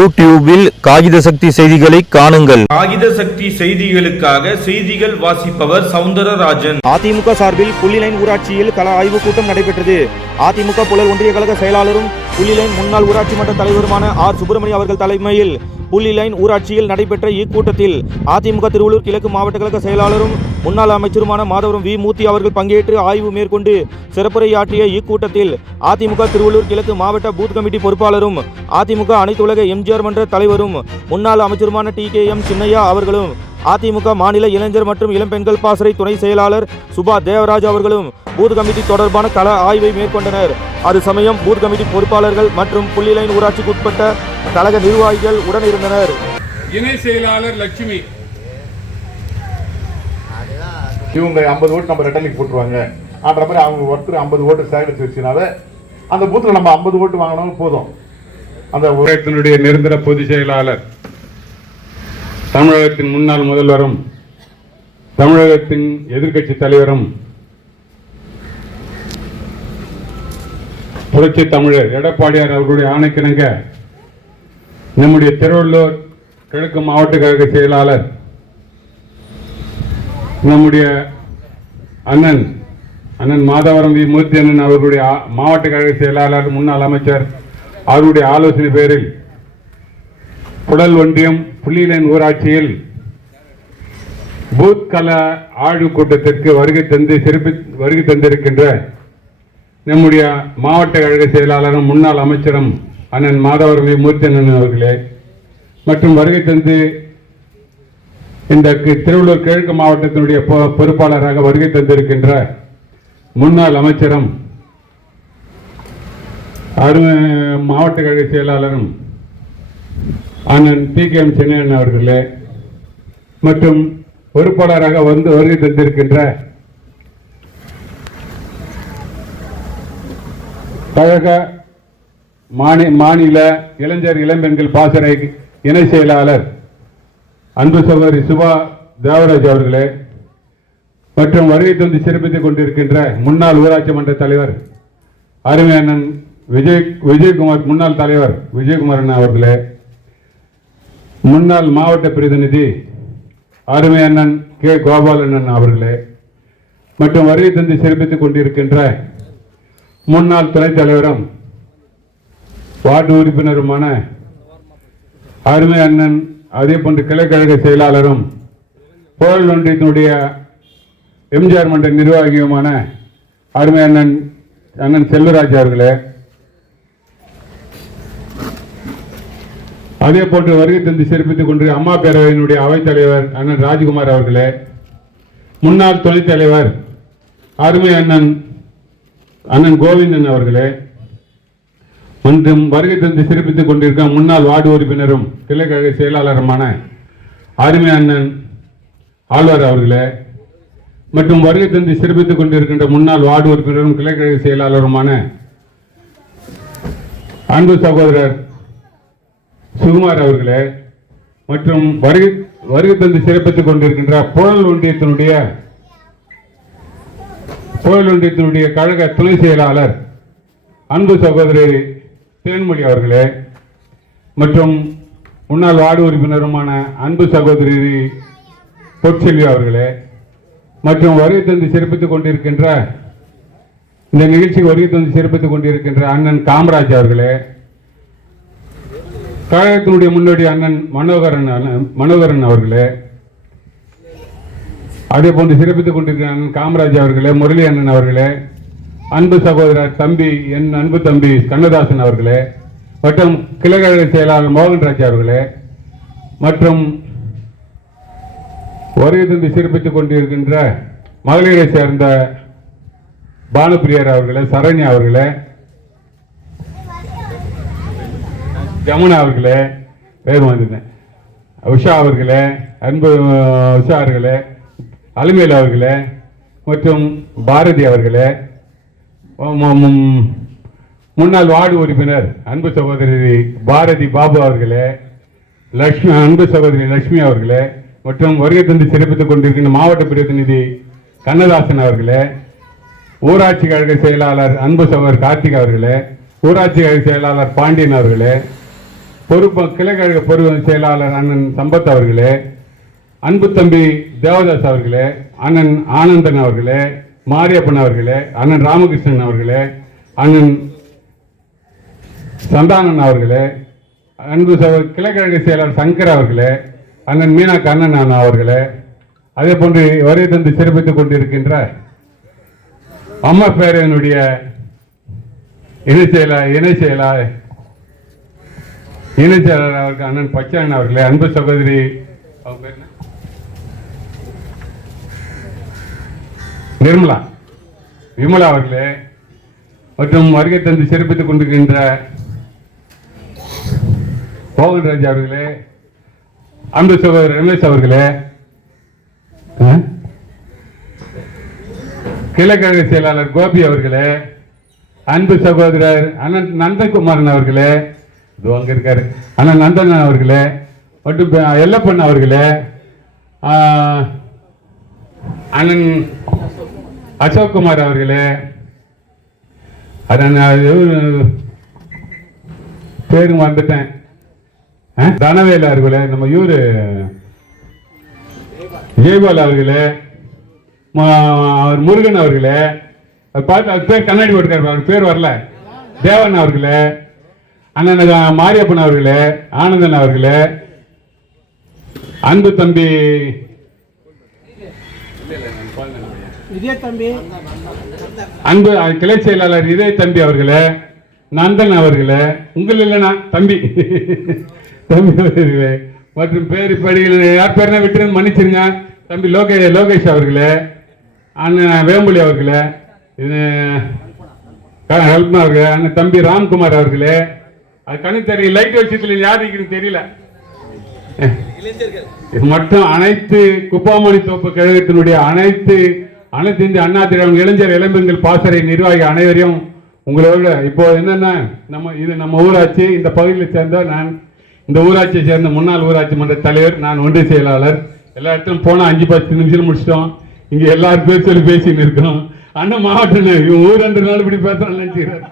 யூடியூபில் காகித சக்தி செய்திகளை காணுங்கள். காகித சக்தி செய்திகளுக்காக செய்திகள் வாசிப்பவர் சவுந்தரராஜன். அதிமுக சார்பில் புள்ளிலைன் ஊராட்சியில் கள ஆய்வுக் கூட்டம் நடைபெற்றது. அதிமுக புழல் ஒன்றிய கழக செயலாளரும் புள்ளிலைன் முன்னாள் ஊராட்சி மன்ற தலைவருமான ஆர். சுப்பிரமணி அவர்கள் தலைமையில் புள்ளிலைன் ஊராட்சியில் நடைபெற்ற இக்கூட்டத்தில் அதிமுக திருவள்ளூர் கிழக்கு மாவட்ட கழக செயலாளரும் முன்னாள் அமைச்சருமான மாதவரம் வி. மூர்த்தி அவர்கள் பங்கேற்று ஆய்வு மேற்கொண்டு சிறப்புரையாற்றிய இக்கூட்டத்தில் அதிமுக திருவள்ளூர் கிழக்கு மாவட்ட பூத் கமிட்டி பொறுப்பாளரும் அதிமுக அனைத்துலக எம்ஜிஆர் மன்ற தலைவரும் முன்னாள் அமைச்சருமான TKM சின்னையா அவர்களும் அதிமுக மாநில இளைஞர் மற்றும் இளம்பெண்கள் பாசறை துணை செயலாளர் சுபா தேவராஜ் அவர்களும் பூத் கமிட்டி தொடர்பான கள ஆய்வை மேற்கொண்டனர். அது சமயம் பூத் கமிட்டி பொறுப்பாளர்கள் மற்றும் புள்ளிலைன் ஊராட்சிக்கு உட்பட்ட கழக நிர்வாகிகள் உடன் இருந்தனர். இணை செயலாளர் லட்சுமி இவங்க 50 ஓட்டு நம்ம ரெட்டலிக்கு போட்டுருவாங்க அப்படின்ற மாதிரி அவங்க ஒருத்தர் 50 ஓட்டு சேகரித்து வச்சுனாவே அந்த பூத்தில் நம்ம 50 ஓட்டு வாங்கினாலும் போதும். அந்த ஊரகத்தினுடைய நிரந்தர பொதுச் செயலாளர், தமிழகத்தின் முன்னாள் முதல்வரும் தமிழகத்தின் எதிர்க்கட்சி தலைவரும் புரட்சி தமிழர் எடப்பாடியார் அவர்களுடைய ஆணைக்கிணங்க நம்முடைய திருவள்ளூர் கிழக்கு மாவட்ட கழக செயலாளர் நம்முடைய அண்ணன் மாதவரம் வி. மூர்த்தி அண்ணன் அவர்களுடைய மாவட்ட கழக செயலாளர் முன்னாள் அமைச்சர் அவருடைய ஆலோசனை பேரில் புழல் ஒன்றியம் புள்ளிலைன் ஊராட்சியில் பூத் கள ஆய்வு கூட்டத்திற்கு வருகை தந்திருக்கின்ற நம்முடைய மாவட்ட கழக செயலாளரும் முன்னாள் அமைச்சரும் அண்ணன் மாதவரம் வி. மூர்த்தி அண்ணன் அவர்களே மற்றும் வருகை தந்து இந்த திருவள்ளூர் கிழக்கு மாவட்டத்தினுடைய பொறுப்பாளராக வருகை தந்திருக்கின்ற முன்னாள் அமைச்சரும் மாவட்ட கழக செயலாளரும் அண்ணன் TKM சின்னையன் அவர்களே மற்றும் பொறுப்பாளராக வருகை தந்திருக்கின்ற கழக மாநில இளைஞர் இளம்பெண்கள் பாசறை இணை செயலாளர் அன்பு சகோதரி சுபா தேவராஜ் அவர்களே மற்றும் வருகை தந்து சிறப்பித்துக் கொண்டிருக்கின்ற முன்னாள் ஊராட்சி மன்ற தலைவர் அருமை அண்ணன் விஜயகுமார் முன்னாள் தலைவர் விஜயகுமார் அவர்களே, முன்னாள் மாவட்ட பிரதிநிதி அருமை அண்ணன் K. கோபாலண்ணன் அவர்களே மற்றும் வருகை தந்து சிறப்பித்துக் கொண்டிருக்கின்ற முன்னாள் துணைத் தலைவரும் வார்டு உறுப்பினருமான அருமை அண்ணன் அதே போன்று கிளைக்கழக செயலாளரும் புழல் ஒன்றியத்தினுடைய எம்ஜிஆர் மன்ற நிர்வாகியுமான அருமை அண்ணன் செல்வராஜ் அவர்களே, அதே போன்று வருகை தந்து சிறப்பித்துக் கொண்டு அம்மா பேரவையினுடைய அவைத்தலைவர் அண்ணன் ராஜ்குமார் அவர்களே, முன்னாள் துணைத் தலைவர் அருமை அண்ணன் கோவிந்தன் அவர்களே மற்றும் வருகை தந்து சிறப்பித்துக் கொண்டிருக்க முன்னாள் வார்டு உறுப்பினரும் கிளைக்கழக செயலாளருமான அருமை அண்ணன் ஆழ்வார் அவர்களே மற்றும் வருகை தந்து சிறப்பித்துக் கொண்டிருக்கின்ற முன்னாள் வார்டு உறுப்பினரும் கிளைக்கழக செயலாளருமான அன்பு சகோதரர் சுகுமார் அவர்களே மற்றும் வருகை தந்து சிறப்பித்துக் கொண்டிருக்கின்ற புழல் ஒன்றியத்தினுடைய கழக துணை செயலாளர் அன்பு சகோதரி தேன்மொழி அவர்களே மற்றும் முன்னாள் வார்டு உறுப்பினருமான அன்பு சகோதரி பொற்செல்வி அவர்களே மற்றும் வருகை தந்து சிறப்பித்துக் கொண்டிருக்கின்ற இந்த நிகழ்ச்சிக்கு வருகை தந்து சிறப்பித்துக் கொண்டிருக்கின்ற அண்ணன் காமராஜ் அவர்களே, கழகத்தினுடைய முன்னோடி அண்ணன் மனோகரன் அவர்களே, அதே போன்று சிறப்பித்துக் கொண்டிருக்கிற அண்ணன் காமராஜ் அவர்களே, முரளி அண்ணன் அவர்களே, அன்பு சகோதரர் என் அன்பு தம்பி கண்ணதாசன் அவர்களே மற்றும் கிளைக்கழக செயலாளர் மோகன்ராஜ் அவர்களே மற்றும் வருகை தந்து சிறப்பித்துக் கொண்டிருக்கின்ற மகளிரை சேர்ந்த பானுப்பிரியர் அவர்களே, சரண்யா அவர்களே, ஜமுனா அவர்களே, பேர் வந்துட்டேன், உஷா அவர்களே, அன்பு உஷா அவர்களே, அலுமேல் அவர்களே மற்றும் பாரதி அவர்களே, முன்னாள் வார்டு உறுப்பினர் அன்பு சகோதரி பாரதி பாபு அவர்களே, அன்பு சகோதரி லட்சுமி அவர்களே மற்றும் வருகை தந்து சிறப்பித்துக் கொண்டிருக்கின்ற மாவட்ட பிரதிநிதி கண்ணதாசன் அவர்களே, ஊராட்சி கழக செயலாளர் அன்பு சகோதரர் கார்த்திக் அவர்களே, ஊராட்சி கழக செயலாளர் பாண்டியன் அவர்களே, கிளைக்கழக பொறுப்பு செயலாளர் அண்ணன் சம்பத் அவர்களே, அன்பு தம்பி தேவதாஸ் அவர்களே, அண்ணன் ஆனந்தன் அவர்களே, மாரியப்பன் அவர்களே, அண்ணன் ராமகிருஷ்ணன் அவர்களே, அண்ணன் சந்தானன் அவர்களே, அன்பு கிளைக்கழக செயலாளர் சங்கர் அவர்களே, அண்ணன் மீனா கண்ணன் அவர்களே, அதே போன்று வருகை தந்து சிறப்பித்துக் கொண்டிருக்கின்ற அம்மா பேரனுடைய இணை செயலாளர் அவர்கள் அண்ணன் பச்சான் அவர்களே, அன்பு சகோதரி அவங்க பேர் என்ன? விமலா அவர்களே, மற்றும் வருகை தந்து சிறப்பித்துக் கொண்டிருக்கின்ற மோகன்ராஜ் அவர்களே, அன்பு சகோதரர் ரமேஷ் அவர்களே, கிளைக்கழக செயலாளர் கோபி அவர்களே, அன்பு சகோதரர் அண்ணன் நந்தகுமாரன் அவர்களே, இது அங்க இருக்காரு, அண்ணன் நந்தன் அவர்களே, மற்றும் எல்லப்பன் அவர்களே, அண்ணன் அசோக்குமார் அவர்களே, பேரு வந்துட்டேன், தனவேல் அவர்களே, நம்ம இவரு ஜெய்பால் அவர்களே, முருகன் அவர்களே, பார்த்து அது பேர் கண்ணாடி போட்டுக்காரு, அவர் பேர் வரல, தேவன் அவர்களே, அண்ணன் மாரியப்பன் அவர்களே, ஆனந்தன் அவர்களே, அன்பு தம்பி அன்பு கிளை செயலாளர் இதய தம்பி அவர்களே, நந்தன் அவர்களே, உங்கள் இல்லைனா தம்பி தம்பி அவர்களே, மற்றும் பேரு படிகள் யார் பேருனா விட்டு மன்னிச்சிருங்க, தம்பி லோகேஷ் அவர்களே, அண்ணன் வேம்புலி அவர்களே, ஹெல்ப்னா அவர்களே, அண்ணன் தம்பி ராம்குமார் அவர்களே, அது கணக்கு தெரியல, லைட் வச்சதுல யார் இருக்குன்னு தெரியல, இது மட்டும் அனைத்து குப்பாமணி தோப்பு கழகத்தினுடைய அனைத்து இந்திய அண்ணா திராவிட இளைஞர் இளம்பெண்கள் பாசறை நிர்வாகி அனைவரையும் உங்களோட இப்போ என்னன்னா நம்ம ஊராட்சி, இந்த பகுதியில் சேர்ந்த நான் இந்த ஊராட்சியை சேர்ந்த முன்னாள் ஊராட்சி மன்ற தலைவர், நான் ஒன்றிய செயலாளர். எல்லா இடத்துலையும் போனா 5-10 நிமிஷம் முடிச்சிட்டோம். இங்க எல்லாரும் பேர் சொல்லி பேசின்னு இருக்கோம். அண்ணன் மாவட்டம் இவன் ஊர் 2 நாள் இப்படி பேசுறான்னு நினைச்சுக்கிறேன்.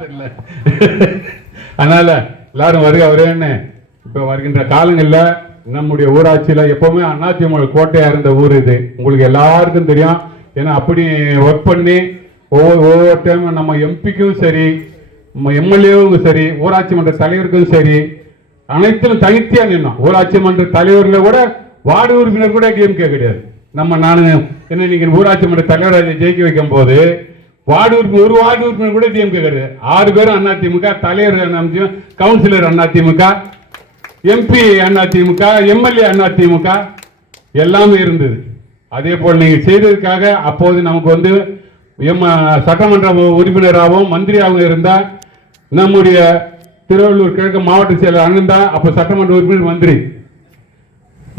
அதனால எல்லாரும் வருகன்னு இப்ப வருகின்ற காலங்கள்ல நம்முடைய ஊராட்சியில எப்பவுமே அதிமுக கோட்டையா இருந்த ஊர் இது, உங்களுக்கு எல்லாருக்கும் தெரியும். ஏன்னா அப்படி ஒர்க் பண்ணி ஒவ்வொரு டைம் நம்ம எம்பிக்கும் சரி, நம்ம எம்எல்ஏவுக்கும் சரி, ஊராட்சி மன்ற தலைவருக்கும் சரி, அனைத்திலும் தனித்தியா நின்னோம். ஊராட்சி மன்ற தலைவர்ல கூட வார்டு உறுப்பினர் கூட டிஎம்கே கிடையாது. நான் என்ன நீங்க ஊராட்சி மன்ற தலைவரை ஜெயிக்க வைக்கும் போது வார்டு உறுப்பினர் ஒரு வார்டு உறுப்பினர் கூட டிஎம்கே கிடையாது. 6 பேரும் அதிமுக, தலைவர் councillor AIADMK, MP AIADMK, MLA AIADMK எல்லாமே இருந்தது. அதே போல் நீங்க செய்ததுக்காக அப்போது நமக்கு சட்டமன்ற உறுப்பினராகவும் மந்திரியாகவும் இருந்தா நம்முடைய திருவள்ளூர் கிழக்கு மாவட்ட செயலர் அண்ணன் அப்ப சட்டமன்ற உறுப்பினர் மந்திரி.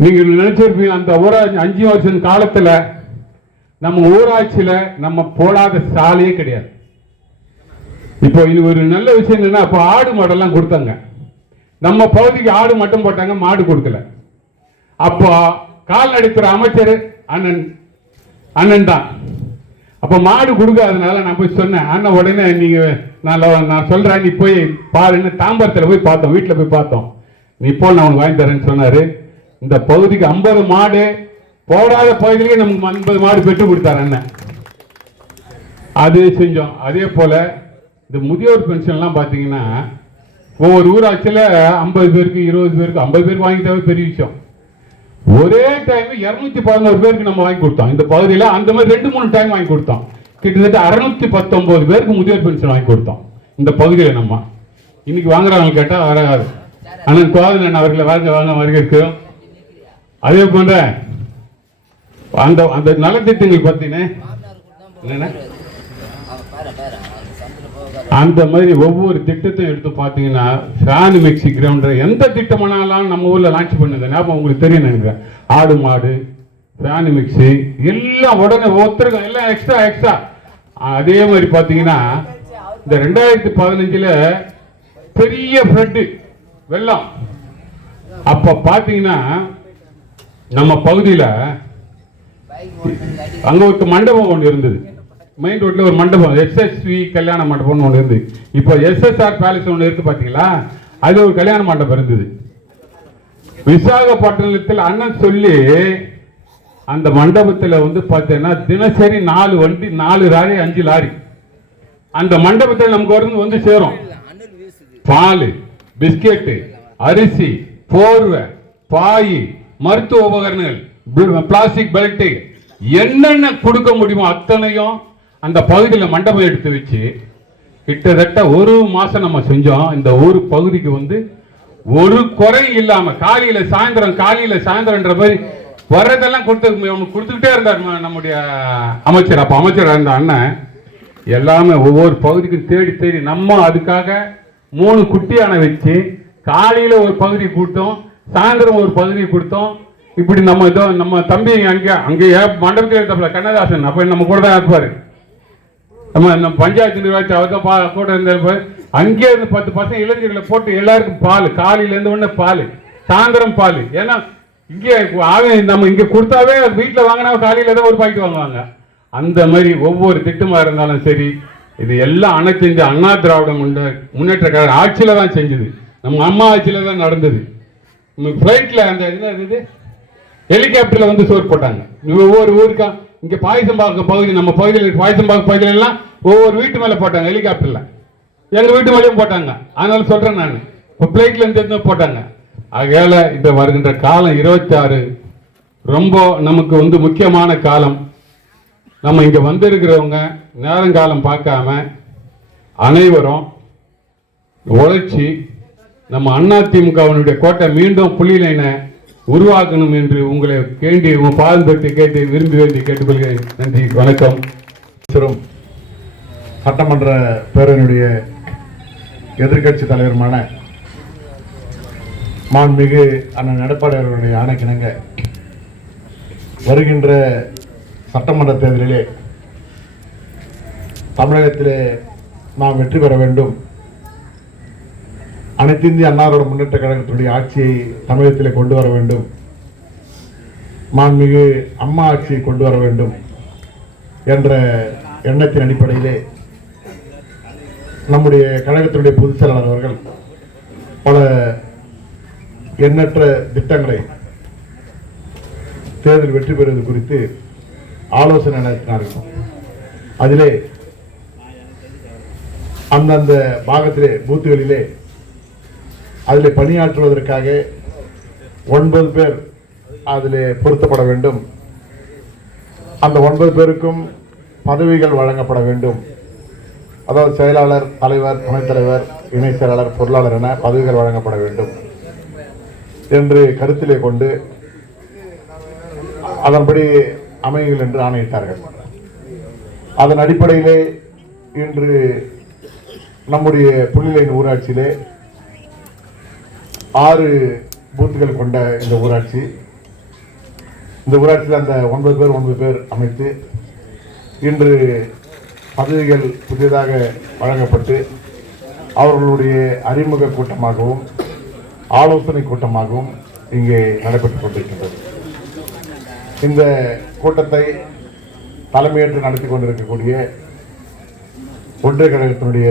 நீங்க நினைச்சிருப்பீங்க அந்த ஊராட்சி 5 வருஷம் காலத்துல நம்ம ஊராட்சியில நம்ம போடாத சாலையே கிடையாது. இப்போ இது ஒரு நல்ல விஷயம் என்னன்னா, அப்போ ஆடு மாடெல்லாம் கொடுத்தாங்க. நம்ம பகுதிக்கு ஆடு மட்டும் போட்டாங்க, மாடு கொடுக்கல. அப்போ கால்நடைத்துறை அமைச்சர் அண்ணன் தான். அப்ப மாடு கொடுக்காதனால நான் போய் சொன்னேன், அண்ணன் உடனே நீங்க நான் சொல்றேன், நீ போய் பாருன்னு தாம்பரத்தில் போய் பார்த்தோம், வீட்டில் போய் பார்த்தோம். நீ இப்போ நான் உனக்கு வாங்கி தரேன்னு சொன்னாரு. இந்த பகுதிக்கு 50 மாடு போடாத பகுதியிலேயே நமக்கு 50 மாடு பெற்று கொடுத்தாரு அண்ணன். அது செஞ்சோம். அதே போல இந்த முதியோர் பென்ஷன்லாம் பார்த்தீங்கன்னா ஒவ்வொரு ஊராட்சியில் 50 பேருக்கு 20 பேருக்கு 50 பேருக்கு வாங்கிட்டாவே பெரிய விஷயம். ஒரே டைம் 211 பேருக்கு நம்ம வாங்கி கொடுத்தோம் இந்த பகுதியில். அந்த மாதிரி 2-3 டைம் வாங்கி கொடுத்தோம். கிட்டத்தட்ட 619 பேருக்கு முதியோர் பென்ஷன் வாங்கி கொடுத்தோம் இந்த பகுதியில். நம்ம இன்னைக்கு வாங்குறவங்க கேட்டால் வராது. அண்ணன் கோதன் அவர்களை வாங்க வருகிறோம். அதே போன்ற அந்த நலத்திட்டங்கள் பத்தினே அந்த மாதிரி ஒவ்வொரு திட்டத்தையும் எடுத்து பார்த்தீங்கன்னா ஃபேன் மிக்சி கிரவுண்டர் எந்த திட்டமானாலும் நம்ம ஊர்ல லான்ச் பண்ணுங்க. ஞாபகம் உங்களுக்கு தெரியும் நினைக்கிறேன். ஆடு மாடு, ஃபேன் மிக்சி எல்லாம் உடனே ஒருத்தருக்கும் எல்லாம் எக்ஸ்ட்ரா. அதே மாதிரி பார்த்தீங்கன்னா இந்த 2015 பெரிய ஃப்ளட் வெள்ளம். அப்ப பார்த்தீங்கன்னா நம்ம பகுதியில் அங்க ஒரு மண்டபம் ஒன்று இருந்தது. மெயின் ரோட்ல ஒரு மண்டபம், எஸ்எஸ்வி கல்யாண மண்டபம்னு ஒன்று இருந்தது. இப்போ எஸ்எஸ்ஆர் பேலஸ் ஒன்று இருக்கு பாத்தீங்களா, அது ஒரு கல்யாண மண்டபம் இருந்தது. விசாகப்பட்டினத்தில் அண்ணன் சொல்லி அந்த மண்டபத்தில் வந்து பார்த்தீங்கன்னா தினசரி 4 வண்டி 4 லாரி 5 லாரி அந்த மண்டபத்தில் நமக்கு வந்து சேரும். பால், பிஸ்கெட்டு, அரிசி, போர்வை, பாய், மருத்துவ உபகரணங்கள், பிளாஸ்டிக் பெல்ட், என்னென்ன கொடுக்க முடியுமோ அத்தனையும் அந்த பகுதியில் மண்டபம் எடுத்து வச்சு கிட்டத்தட்ட 1 மாசம் நம்ம செஞ்சோம். இந்த ஊர் பகுதிக்கு வந்து ஒரு குறை இல்லாம காலையில சாயந்தரம்ன்ற மாதிரி வர்றதெல்லாம் கொடுத்துக்கிட்டே இருந்தார் நம்முடைய அமைச்சர். அப்ப அமைச்சர் இருந்த அண்ணன் எல்லாமே ஒவ்வொரு பகுதிக்கும் தேடி தேடி நம்ம அதுக்காக 3 குட்டி அணை வச்சு காலையில ஒரு பகுதி கொடுத்தோம், சாயந்தரம் ஒரு பகுதி கொடுத்தோம். இப்படி நம்ம தம்பி அங்கே மண்டபத்தில் இருந்தப்பல கண்ணதாசன் அப்ப நம்ம கூட தான் இருப்பாரு. நம்ம பஞ்சாயத்து நிர்வாகத்தை அவர் கூட இருந்த அங்கே இருந்து 10 பசங்க இளைஞர்களை போட்டு எல்லாருக்கும் பால், காலையில இருந்து உடனே பால், சாயந்தரம் பால். ஏன்னா இங்கே நம்ம இங்க கொடுத்தாவே வீட்டில் வாங்கினா காலையில தான் ஒரு பாக்கெட் வாங்குவாங்க. அந்த மாதிரி ஒவ்வொரு திட்டமா இருந்தாலும் சரி, இது எல்லாம் அனைத்து இந்த அண்ணா திராவிட முன்னேற்ற கழக ஆட்சியில தான் செஞ்சது. நம்ம அம்மா ஆட்சியில தான் நடந்தது. பிளைட்ல அந்த இது ஹெலிகாப்டர்ல வந்து சோறு போட்டாங்க. ஒவ்வொரு ஊருக்கா இங்க பாயசம்பாக்க பகுதி, நம்ம பகுதியில் பாயசம்பாக்க பகுதியில எல்லாம் ஒவ்வொரு வீட்டு மேல போட்டாங்க ஹெலிகாப்டர்ல. எங்க வீட்டு மேலேயும் போட்டாங்க. அதனால சொல்றேன் நான், பிளைட்ல இருந்து போட்டாங்க. ஆகையால இந்த வருகின்ற காலம் 26 ரொம்ப நமக்கு வந்து முக்கியமான காலம். நம்ம இங்க வந்திருக்கிறவங்க நேரங்காலம் பார்க்காம அனைவரும் உழைச்சி நம்ம அதிமுகவினுடைய கோட்டை மீண்டும் புள்ளி லைனை உருவாக்கணும் என்று உங்களை கேண்டி உங்க பாதம் தொட்டு கேட்டு விரும்பி வேண்டி கேட்டுக்கொள்கிறேன். நன்றி, வணக்கம். சட்டமன்ற பேரவையினுடைய எதிர்கட்சி தலைவருமான மாண்புமிகு அண்ணன் எடப்பாடி அவர்களுடைய ஆணைக்கிணங்க வருகின்ற சட்டமன்ற தேர்தலிலே தமிழகத்திலே நாம் வெற்றி பெற வேண்டும், அனைத்து இந்திய அண்ணா திராவிட முன்னேற்ற கழகத்தினுடைய ஆட்சியை தமிழகத்திலே கொண்டு வர வேண்டும், மாண்புமிகு அம்மா ஆட்சியை கொண்டு வர வேண்டும் என்ற எண்ணத்தின் அடிப்படையிலே நம்முடைய கழகத்தினுடைய பொதுச் செயலாளர் அவர்கள் பல எண்ணற்ற திட்டங்களை தேர்தல் வெற்றி பெறுவது குறித்து ஆலோசனை நடத்தினார்கள். அதிலே அந்தந்த பாகத்திலே பூத்துகளிலே அதில் பணியாற்றுவதற்காக 9 பேர் அதில் பொருத்தப்பட வேண்டும். அந்த 9 பேருக்கும் பதவிகள் வழங்கப்பட வேண்டும். அதாவது செயலாளர், தலைவர், துணைத் தலைவர், இணை செயலாளர், பொருளாளர் என பதவிகள் வழங்கப்பட வேண்டும் என்று கருத்திலே கொண்டு அதன்படி அமையுங்கள் என்று ஆணையிட்டார்கள். அதன் அடிப்படையிலே இன்று நம்முடைய புள்ளி லைன் ஊராட்சியிலே 6 பூத்துகள் கொண்ட இந்த ஊராட்சியில் அந்த 9 பேர் அமைத்து இன்று பதவிகள் புதியதாக வழங்கப்பட்டு அவர்களுடைய அறிமுக கூட்டமாகவும் ஆலோசனை கூட்டமாகவும் இங்கே நடைபெற்றுக் கொண்டிருக்கின்றது. இந்த கூட்டத்தை தலைமையேற்று நடத்தி கொண்டிருக்கக்கூடிய ஒன்றிய கழகத்தினுடைய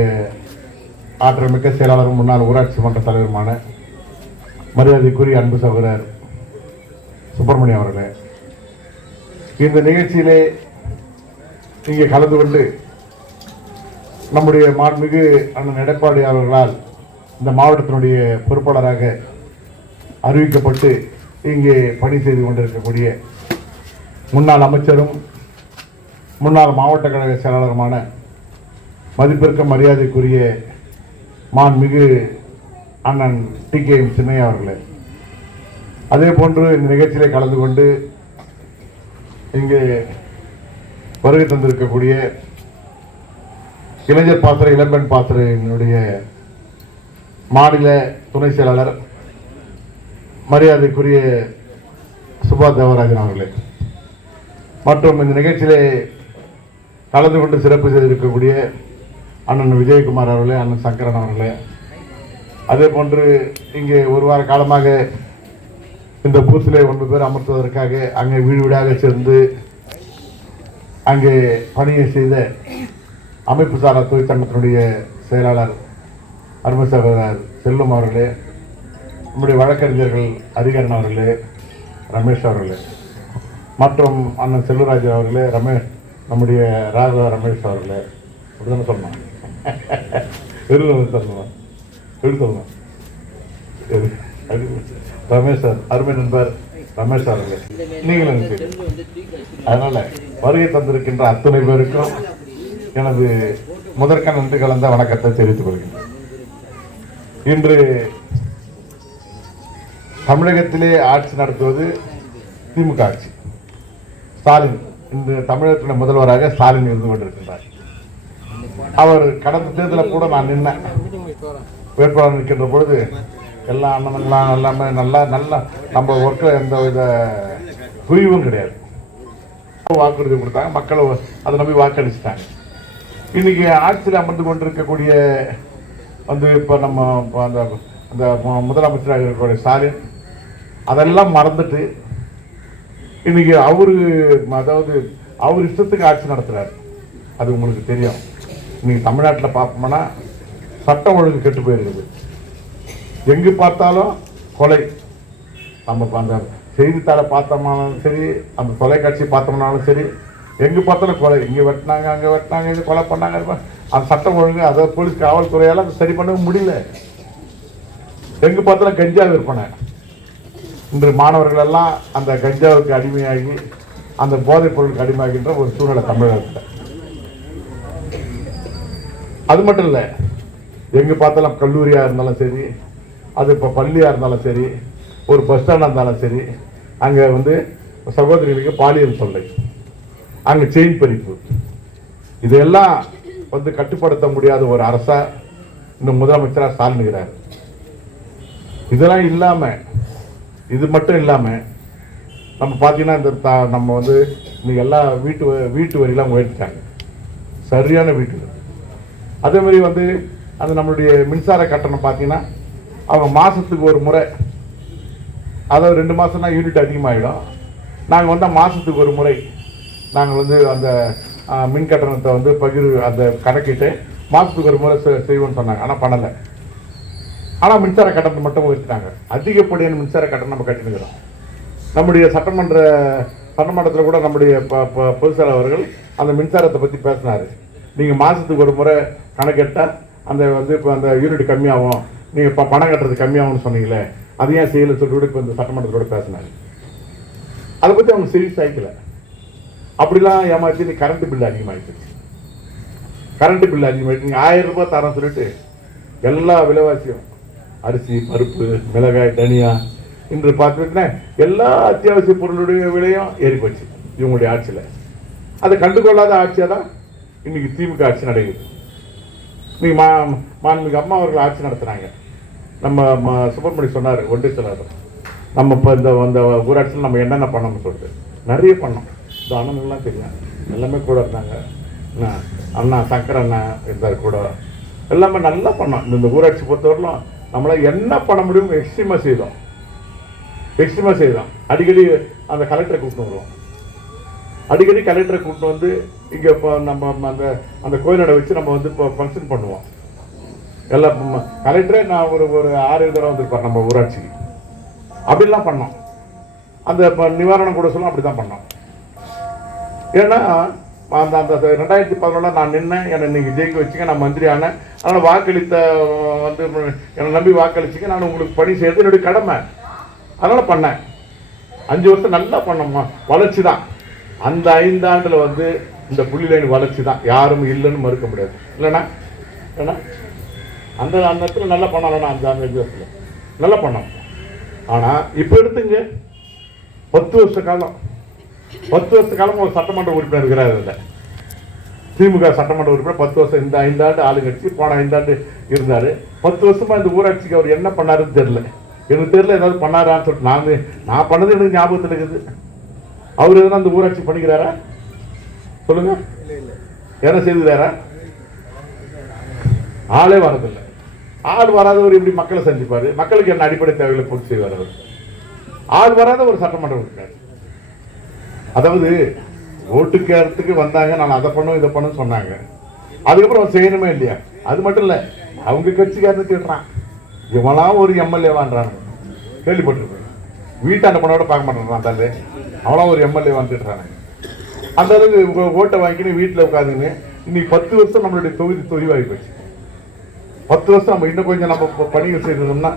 ஆற்றல் மிக்க செயலாளரும் முன்னாள் ஊராட்சி மன்ற தலைவருமான மரியாதைக்குரிய அன்பு சகோதரர் சுப்பிரமணியம் அவர்களே, இந்த நிகழ்ச்சியிலே இங்கே கலந்து கொண்டு நம்முடைய மாண்புமிகு அண்ணன் எடப்பாடி அவர்களால் இந்த மாவட்டத்தினுடைய பொறுப்பாளராக அறிவிக்கப்பட்டு இங்கே பணி செய்து கொண்டிருக்கக்கூடிய முன்னாள் அமைச்சரும் முன்னாள் மாவட்ட கழக செயலாளருமான மதிப்பிற்க மரியாதைக்குரிய மாண்புமிகு அண்ணன் டி.கே.எம். சின்னையா அவர்களே, அதே போன்று இந்த நிகழ்ச்சியிலே கலந்து கொண்டு இங்கே வருகை தந்திருக்கக்கூடிய இளைஞர் பாசறை இளம்பெண் பாசறையினுடைய மாநில துணை செயலாளர் மரியாதைக்குரிய சுபா தேவராஜன் அவர்களே, மற்றும் இந்த நிகழ்ச்சியிலே கலந்து கொண்டு சிறப்பு செய்திருக்கக்கூடிய அண்ணன் விஜயகுமார் அவர்களே, அண்ணன் சங்கரன் அவர்களே, அதே போன்று இங்கே ஒரு வார காலமாக இந்த பூத்திலே 9 பேர் அமர்த்துவதற்காக அங்கே வீடு வீடாக சேர்ந்து அங்கே பணியை செய்த அமைப்பு சாரா தொழிற்சங்கத்தினுடைய செயலாளர் அருமை சகோதரர் செல்வம் அவர்களே, நம்முடைய வழக்கறிஞர்கள் அதிகாரன் அவர்களே, ரமேஷ் அவர்களே, மற்றும் அண்ணன் செல்வராஜ் அவர்களே, நம்முடைய ராகவ ரமேஷ் அவர்களே, அப்படிதானே சொல்லணும், சொல்லணும், ரமேஷ் சார், அருமை நண்பர் ரமேஷ் அவர்களே, நீங்களும் அதனால வருகை தந்திருக்கின்ற அத்துணை பேருக்கும் எனது முதற்க நன்றி கலந்த வணக்கத்தை தெரிவித்துக் கொள்கிறேன். இன்று தமிழகத்திலே ஆட்சி நடத்துவது திமுக ஆட்சி. ஸ்டாலின் இன்று தமிழகத்தின் முதல்வராக ஸ்டாலின் இருந்து கொண்டிருக்கின்றார். அவர் கடந்த தேர்தலில் கூட நான் நின்ன வேட்பாளர் நிற்கின்ற பொழுது எல்லா அண்ணனுங்களாம் எல்லாமே நல்லா நம்ம ஒர்க்கில் எந்த வித புரிவும் கிடையாது. வாக்குறுதி கொடுத்தாங்க, மக்களை அதை நம்பி வாக்களிச்சிட்டாங்க. இன்னைக்கு ஆட்சியில் அமர்ந்து கொண்டிருக்கக்கூடிய இப்போ நம்ம அந்த அந்த முதலமைச்சராக இருக்கக்கூடிய ஸ்டாலின் அதெல்லாம் மறந்துட்டு இன்னைக்கு அதாவது அவர் இஷ்டத்துக்கு ஆட்சி நடத்துறாரு. அது உங்களுக்கு தெரியும். இன்னைக்கு தமிழ்நாட்டில் பார்ப்போம்னா சட்டம் ஒழுங்கு கெட்டு போயிருக்குது. எங்கு பார்த்தாலும் கொலை. நம்ம அந்த செய்தித்தாளை பார்த்தோம்னாலும் சரி, அந்த தொலைக்காட்சி பார்த்தோம்னாலும் சரி, எங்கு பார்த்தாலும் கொலை. இங்கே வெட்டினாங்க, அங்கே வெட்டினாங்க, இது கொலை பண்ணாங்க. அந்த சட்டம் ஒழுங்கு அதை போலீஸ் காவல்துறையால் அதை சரி பண்ண முடியல. எங்கு பார்த்தாலும் கஞ்சா விற்பனை. இன்று மாணவர்கள் எல்லாம் அந்த கஞ்சாவுக்கு அடிமையாகி அந்த போதைப் பொருளுக்கு அடிமையாகின்ற ஒரு சூழ்நிலை தமிழகத்தில். அது மட்டும் இல்லை, எங்கு பார்த்தாலும் கல்லூரியாக இருந்தாலும் சரி, அது இப்போ பள்ளியாக இருந்தாலும் சரி, ஒரு பஸ் ஸ்டாண்டாக இருந்தாலும் சரி, அங்கே சகோதரிகளுக்கு பாலியல் தொல்லை, அங்கே செயின் பறிப்பு, இதெல்லாம் கட்டுப்படுத்த முடியாத ஒரு அரசா இந்த முதலமைச்சராக ஸ்டாலின் இருக்கிறார். இதெல்லாம் இல்லாமல், இது மட்டும் இல்லாமல் நம்ம பார்த்தீங்கன்னா இந்த நம்ம இன்னைக்கு எல்லா வீட்டு வரியெல்லாம் உயர்த்திட்டாங்க, சரியான வீட்டு. அதே மாதிரி அந்த நம்மளுடைய மின்சார கட்டணம் பார்த்தீங்கன்னா அவங்க மாதத்துக்கு ஒரு முறை, அதாவது 2 மாதம்னா யூனிட் அதிகமாகிடும். நாங்கள் மாதத்துக்கு ஒரு முறை நாங்கள் அந்த மின் கட்டணத்தை அந்த கணக்கிட்டு மாதத்துக்கு ஒரு முறை செய்வோம்னு சொன்னாங்க. ஆனால் பண்ணலை. ஆனால் மின்சார கட்டணத்தை மட்டும் உயர்த்திட்டாங்க. அதிகப்படியான மின்சார கட்டணம் நம்ம கட்டினுக்கிறோம். நம்முடைய சட்டமன்றத்தில் கூட நம்முடைய பொதுச்செயலாளர் அவர்கள் அந்த மின்சாரத்தை பற்றி பேசினார். நீங்கள் மாதத்துக்கு ஒரு முறை கணக்கெட்டால் அந்த இப்போ அந்த யூனிட் கம்மியாகும், நீங்கள் இப்போ பணம் கட்டுறது கம்மியாகும்னு சொன்னீங்களே, அது ஏன் செய்யலை சொல்லிட்டு இப்போ இந்த சட்டமன்றத்தோட பேசினார். அதை பற்றி அவங்க சீரியஸ் ஆகிக்கல. அப்படிலாம் ஏமாற்றி கரண்ட் பில் அதிகமாகிடுச்சு. கரண்ட் பில் அதிகமாகிடுச்சு. நீங்கள் 1000 ரூபாய் தரம் சொல்லிட்டு எல்லா விலைவாசியும், அரிசி, பருப்பு, மிளகாய், தனியா, இன்று பார்த்துக்கிட்டா எல்லா அத்தியாவசிய பொருளுடைய விலையும் ஏறி போச்சு இவங்களுடைய ஆட்சியில். அதை கண்டுகொள்ளாத ஆட்சியாக தான் இன்னைக்கு திமுக ஆட்சி நடக்குது. இன்னைக்கு மாண்புமிகு அம்மா அவர்கள் ஆட்சி நடத்துனாங்க. நம்ம சுப்பிரமணியம் சொன்னார், ஒன்றிய செயலாளர், நம்ம இப்போ இந்த ஊராட்சியில் நம்ம என்னென்ன பண்ணணும்னு சொல்லிட்டு நிறைய பண்ணோம். இந்த அண்ணனுங்கெல்லாம் தெரியும், எல்லாமே கூட இருந்தாங்க. அண்ணா சங்கர் அண்ணா இருந்தார் கூட, எல்லாமே நல்லா பண்ணோம். இந்த ஊராட்சி பொறுத்தவரையிலும் நம்மளால் என்ன பண்ண முடியும் எக்ஸ்ட்ரீமாக செய்தோம். அடிக்கடி அந்த கலெக்டரை கூப்பிட்டு வருவோம். அடிக்கடி கலெக்டரை கூப்பிட்டு இங்கே இப்போ நம்ம அந்த கோயிலோட வச்சு நம்ம இப்போ ஃபங்க்ஷன் பண்ணுவோம். எல்லாம் கலெக்டரே நான் ஒரு 6-7 தடவை வந்திருப்பார் நம்ம ஊராட்சிக்கு. அப்படிலாம் பண்ணோம். அந்த நிவாரணம் கூட சொல்லும், அப்படி தான் பண்ணோம். ஏன்னா அந்த 2014 நான் நின்னேன், என்னை நீங்கள் ஜெயிக்க வச்சுங்க, நான் மந்திரி ஆனேன். அதனால் வாக்களித்த என்னை நம்பி வாக்களிச்சிங்க, நான் உங்களுக்கு பணி செய்யறது என்னுடைய கடமை. அதனால் பண்ணேன். 5 வருஷம் நல்லா பண்ணோம்மா, வளர்ச்சி தான். அந்த 5 ஆண்டில் இந்த புள்ளி லைன் வளர்ச்சி தான், யாரும் இல்லைன்னு மறுக்க முடியாது. இல்லைண்ணா ஏன்னா அந்த இடத்துல நல்லா பண்ணலாம்னா 5 வருஷத்தில் நல்லா பண்ணோம். ஆனால் இப்போ எடுத்துங்க 10 வருஷ காலம் ஒரு சட்டமன்ற உறுப்பினர் இருக்கிறார். அதில் திமுக சட்டமன்ற உறுப்பினர் 10 வருஷம், இந்த 5 ஆண்டு ஆளுங்கட்சி, போன 5 ஆண்டு இருந்தார். 10 வருஷமா இந்த ஊராட்சிக்கு அவர் என்ன பண்ணாருன்னு தெரியல. எனக்கு தெரியல ஏதாவது பண்ணாரான்னு சொல்லிட்டு நான் பண்ணது எனக்கு ஞாபகத்தில் இருக்குது. அவர் எதனா அந்த ஊராட்சி பண்ணிக்கிறாரா சொல்லுங்க? என்ன செய்துறாரா? ஆளே வரதில்லை. ஆள் வராதவர் எப்படி மக்களை சந்திப்பாரு? மக்களுக்கு என்ன அடிப்படை தேவைகளை பூர்த்தி செய்வார் அவர்? ஆள் வராத ஒரு சட்டமன்றம் இருக்காரு. அதாவது ஓட்டுக்கேறதுக்கு வந்தாங்க, நான் அதை பண்ணும் இதை பண்ணுன்னு சொன்னாங்க. அதுக்கப்புறம் அவர் செய்யணுமே இல்லையா? அது மட்டும் இல்லை, அவங்க கட்சிக்காரன்னு திட்டுறான், இவனா ஒரு எம்எல்ஏவான்றாங்க. கேள்விப்பட்டிருப்பேன். வீட்டாண்ட பண்ணோட பார்க்க மாட்டேன் தள்ளு, அவ்வளோ ஒரு எம்எல்ஏ வந்துட்டுறாங்க. அந்த அளவுக்கு ஓட்டை வாங்கின்னு வீட்டில் உட்காந்துன்னு இன்னைக்கு 10 வருஷம் நம்மளுடைய தொகுதி தொய்வாகி போச்சு. 10 வருஷம் நம்ம இன்னும் கொஞ்சம் நம்ம பணிகள் செய்திருந்தோம்னா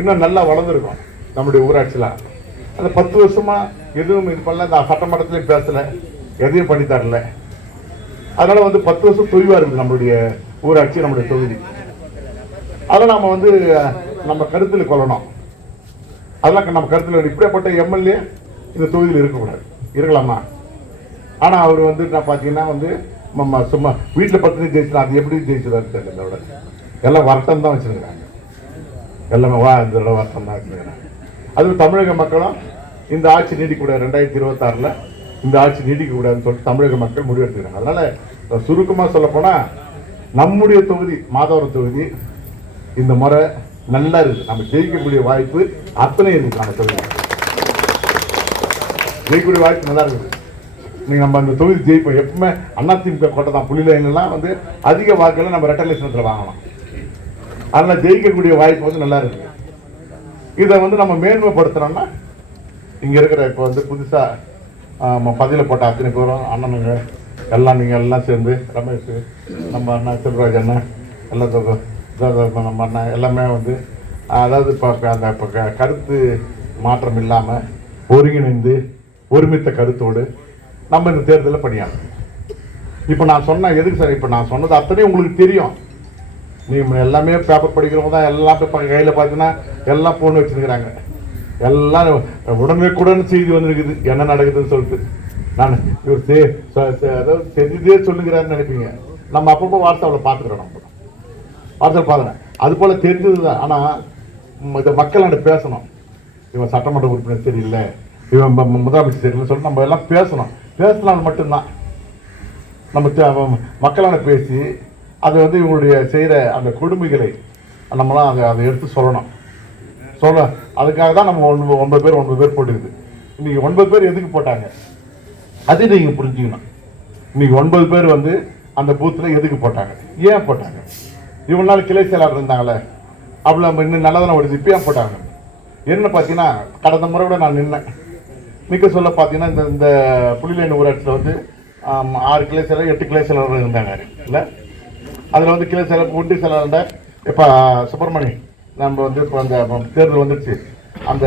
இன்னும் நல்லா வளர்ந்துருக்கும் நம்மளுடைய ஊராட்சியில். அந்த 10 வருஷமா எதுவும் இது பண்ணல, இந்த சட்டமன்றத்திலையும் பேசலை, எதையும் பண்ணி தரல. அதனால 10 வருஷம் தொய்வா இருக்குது நம்மளுடைய ஊராட்சி, நம்மளுடைய தொகுதி. அதெல்லாம் நம்ம நம்ம கருத்தில் கொள்ளணும். அதெல்லாம் நம்ம கருத்தில் இப்படியாப்பட்ட எம்எல்ஏ இந்த தொகுதியில் இருக்கக்கூடாது. இருக்கலாமா? ஆனால் அவர் நான் பார்த்தீங்கன்னா சும்மா வீட்டில் 10 ஜெயிச்சுனா அது எப்படி ஜெயிச்சுதான்னு தெரியல. எல்லாம் வரட்டம் தான் வச்சுருக்கிறாங்க, எல்லாமே இந்த தடவை வரட்டம் தான் வச்சுருக்கிறாங்க. அதுவும் தமிழக மக்களும் இந்த ஆட்சி நீடிக்கக்கூடாது, 2026 இந்த ஆட்சி நீடிக்கக்கூடாதுன்னு சொல்லிட்டு தமிழக மக்கள் முடிவெடுத்துக்கிறாங்க. அதனால சுருக்கமாக சொல்ல போனால் நம்முடைய தொகுதி மாதவரம் தொகுதி இந்த முறை நல்லா இருக்கு. நம்ம ஜெயிக்கக்கூடிய வாய்ப்பு அத்தனை இருக்கு. நம்ம தொகுதி ஜெயிக்கக்கூடிய வாய்ப்பு நல்லா இருக்குது. நீங்க நம்ம அந்த தொகுதி ஜெயிப்போம். எப்பவுமே அதிமுக கோட்டை தான். புள்ளிலைன்லாம் அதிக வாக்குகளை நம்ம ரெட்டை லட்சணத்தில் வாங்கணும். அதனால ஜெயிக்கக்கூடிய வாய்ப்பு நல்லா இருக்கு. இதை நம்ம மேன்மைப்படுத்துறோம்னா இங்க இருக்கிற இப்போ புதுசா பதில போட்ட அத்தனை பேரும் அண்ணனுங்க எல்லாம் நீங்க எல்லாம் சேர்ந்து ரமேஷ், நம்ம அண்ணா செல்வராஜ் அண்ணன் எல்லாம் நம்ம அண்ணன் எல்லாமே அதாவது இப்போ அந்த இப்போ கருத்து மாற்றம் இல்லாமல் ஒருங்கிணைந்து ஒருமித்த கருத்தோடு நம்ம இந்த தேர்தலில் பணியாகும். இப்போ நான் சொன்ன எதுக்கு சார், இப்போ நான் சொன்னது அத்தனையும் உங்களுக்கு தெரியும். நீங்கள் எல்லாமே பேப்பர் படிக்கிறவங்க தான் எல்லாம் கையில் பார்த்தீங்கன்னா எல்லாம் ஃபோன் வச்சுருக்கிறாங்க. எல்லாம் உடனுக்குடன் செய்தி வந்துருக்குது என்ன நடக்குதுன்னு சொல்லிட்டு. நான் இவர் அதாவது தெரிஞ்சதே சொல்லுங்கிறாருன்னு நினைப்பீங்க. நம்ம அப்பப்போ வாட்ஸ்அப்பில் பார்த்துக்கிறோம். நம்ம வாட்ஸ்அப் பார்க்குறேன், அது போல் தெரிஞ்சது தான். ஆனால் இதை மக்களாண்ட பேசணும். இவன் சட்டமன்ற உறுப்பினர் சரியில்லை, இவன் முதலமைச்சர் சரியில்லைன்னு சொல்லிட்டு நம்ம எல்லாம் பேசணும். பேசினால் மட்டும்தான் நம்ம மக்களான பேசி அதை இவங்களுடைய செய்கிற அந்த கொடுமைகளை நம்மளாம் அதை எடுத்து சொல்லணும். அதுக்காக தான் நம்ம 9 பேர் போட்டுக்குது. இன்னைக்கு 9 பேர் எதுக்கு போட்டாங்க அது நீங்கள் புரிஞ்சுக்கணும். இன்னைக்கு 9 பேர் அந்த பூத்தில் எதுக்கு போட்டாங்க, ஏன் போட்டாங்க? இவ்வளோ நாள் கிளை செயலாளர் இருந்தாங்களே, அவ்வளோ இன்னும் நல்லதான ஒரு இப்போ ஏன் போட்டாங்க? என்ன பார்த்தீங்கன்னா கடந்த முறை விட நான் நிற்க சொல்ல பார்த்தீங்கன்னா இந்த புலிலைன் ஊராட்சியில் 6 கிளை செயலர் 8 கிளை செயலர் இருந்தாங்க இல்லை. அதில் கிளை செயலர் ஒன்றிய செயலர் இப்போ சுப்பிரமணி நம்ம இப்போ அந்த தேர்தல் வந்துடுச்சு. அந்த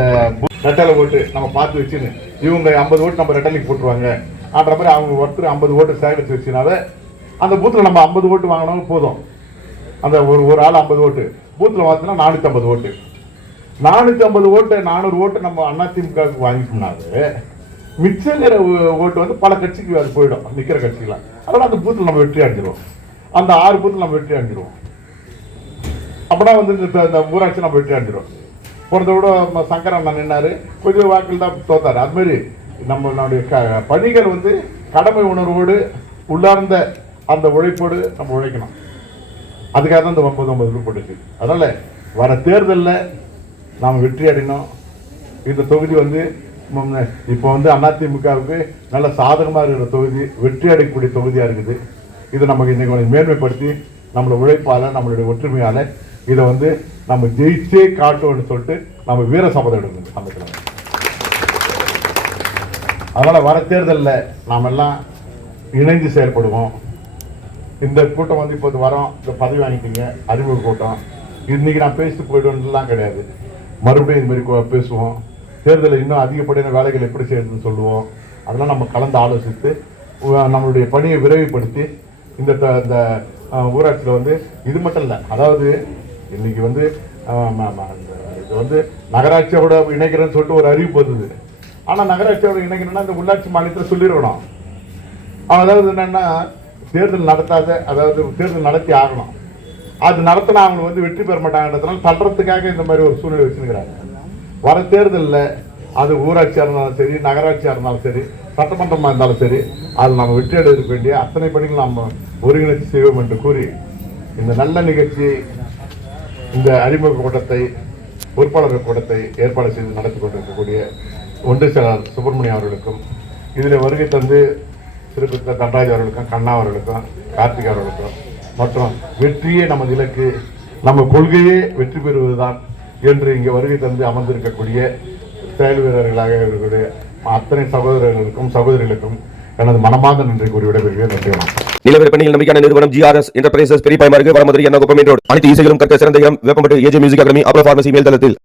ரெட்டலை ஓட்டு நம்ம பார்த்து வச்சுன்னு இவங்க 50 ஓட்டு நம்ம ரெட்டலைக்கு போட்டுருவாங்க ஆன்ற மாதிரி அவங்க ஒருத்தர் 50 ஓட்டு சேகரித்து வச்சுனாவே அந்த பூத்தில் நம்ம 50 ஓட்டு வாங்கினவங்க போதும். அந்த ஒரு ஆள் 50 ஓட்டு பூத்தில் பார்த்தீங்கன்னா 450 ஓட்டு. 450 ஓட்டு 400 ஓட்டு நம்ம அதிமுகவுக்கு வாங்கிட்டோம்னாவே மிச்சங்கிற ஓட்டு பல கட்சிக்கு அது போயிடும், நிற்கிற கட்சிக்கெல்லாம். அதனால் அந்த பூத்தில் நம்ம வெற்றி அடைஞ்சிருவோம். அந்த 6 பூத்தில் நம்ம வெற்றி அடைஞ்சிருவோம். அப்படின்னா இந்த ஊராட்சி நம்ம வெற்றி அடைஞ்சிருவோம். போனதை விட சங்கர் அண்ணன் நின்னாரு, கொஞ்சம் வாக்கில் தான் தோத்தாரு. அதுமாரி நம்மளுடைய பணிகள் கடமை உணர்வோடு உள்ளார்ந்த அந்த உழைப்போடு நம்ம உழைக்கணும். அதுக்காக தான் இந்த 9 போட்டுச்சு. அதனால வர தேர்தலில் நாம் வெற்றி அடையணும். இந்த தொகுதி இப்போ அதிமுகவுக்கு நல்ல சாதகமாக இருக்கிற தொகுதி, வெற்றி அடையக்கூடிய தொகுதியாக இருக்குது. இதை நமக்கு இன்னைக்கு கொஞ்சம் மேன்மைப்படுத்தி நம்மளோட உழைப்பால் நம்மளுடைய ஒற்றுமையால் இதை நம்ம ஜெயிச்சே காட்டுவோம்னு சொல்லிட்டு நம்ம வீர சபதம் எடுக்கணும் சமயத்தில். அதனால் வர தேர்தலில் நாம் எல்லாம் இணைந்து செயல்படுவோம். இந்த கூட்டம் இப்போது வரோம், இந்த பதவி வாங்கிக்கிங்க அறிமுக கூட்டம். இன்னைக்கு நான் பேசிட்டு போய்டுவேன்லாம் கிடையாது. மறுபடியும் இது மாதிரி பேசுவோம். தேர்தலில் இன்னும் அதிகப்படியான வேலைகள் எப்படி செய்யறதுன்னு சொல்லுவோம். அதெல்லாம் நம்ம கலந்து ஆலோசித்து நம்மளுடைய பணியை விரைவுபடுத்தி இந்த ஊராட்சியில் இது மட்டும் இல்லை, அதாவது இன்னைக்கு இது நகராட்சியோட இணைக்கிறேன்னு சொல்லிட்டு ஒரு அறிவிப்பு வந்தது. ஆனால் நகராட்சியோட இணைக்கணும்னா இந்த உள்ளாட்சி மாநிலத்தில் சொல்லிடணும். அதாவது என்னன்னா தேர்தல் நடத்தாத, அதாவது தேர்தல் நடத்தி ஆகணும். அது நடத்தினா அவங்க வெற்றி பெற மாட்டாங்கன்றதுனால தள்ளுறதுக்காக இந்த மாதிரி ஒரு சூழ்நிலை வச்சுருக்கிறாங்க. வர தேர்தலில் அது ஊராட்சியாக இருந்தாலும் சரி, நகராட்சியாக இருந்தாலும் சரி, சட்டமன்றமாக இருந்தாலும் சரி, அதில் நம்ம வெற்றி அடைய வேண்டிய அத்தனை பணிகள் நம்ம ஒருங்கிணைத்து செய்வோம் என்று கூறி இந்த நல்ல நிகழ்ச்சி, இந்த அறிமுக கூட்டத்தை, பொறுப்பாளர்கள் கூட்டத்தை ஏற்பாடு செய்து நடத்தி கொண்டிருக்கக்கூடிய ஒன்றிய செயலாளர் சுப்பிரமணியம் அவர்களுக்கும், இதில் வருகை தந்து திருப்பதி தண்டராஜ் அவர்களுக்கும், கண்ணா அவர்களுக்கும், கார்த்திக் அவர்களுக்கும், மற்றும் வெற்றியே நமது இலக்கு, நம்ம கொள்கையே வெற்றி பெறுவதுதான், என்று இங்கே வருகை தந்து அமர்ந்திருக்கக்கூடிய செயல் வீரர்களாக இருக்கக்கூடிய அத்தனை சகோதரர்களுக்கும் சகோதரிகளுக்கும் எனது மனமார்ந்த நன்றி கூறி விடைபெறுகிறேன். நன்றி வணக்கம். நிலவரப்பணியில் நம்பிக்கையான நிறுவனம் GRS என்டர்பிரைசஸ் பெரிய பாய்மார்க்கு வடமதுரை எண்ணாகுப்பம் ரோடு. அனைத்து இசைகளும் கற்க சிறந்த இடம் வேப்பம்பட்டு AJ மியூசிக் அகாடமி அப்ரோ பார்மசி மேல்தளத்தில்.